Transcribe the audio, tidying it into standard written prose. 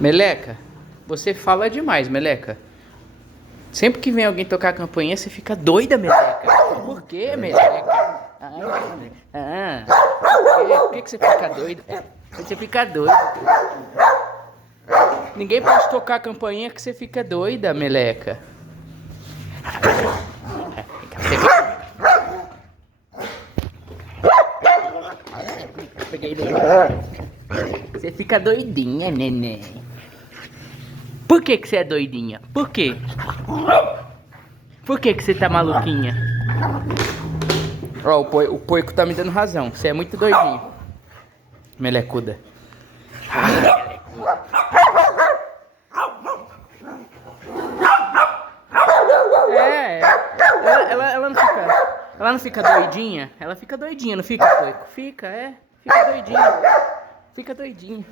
Meleca, você fala demais, Meleca. Sempre que vem alguém tocar a campainha, você fica doida, Meleca. Por quê, Meleca? Por que você fica doida? Você fica doida. Ninguém pode tocar a campainha que você fica doida, Meleca. Você fica doidinha, neném. Por que você é doidinha? Por quê? Por que você tá maluquinha? Ó, o porco tá me dando razão. Você é muito doidinho. Melecuda. Ela não fica doidinha? Ela fica doidinha, não fica, porco? Fica, é. Fica doidinha. Fica doidinha.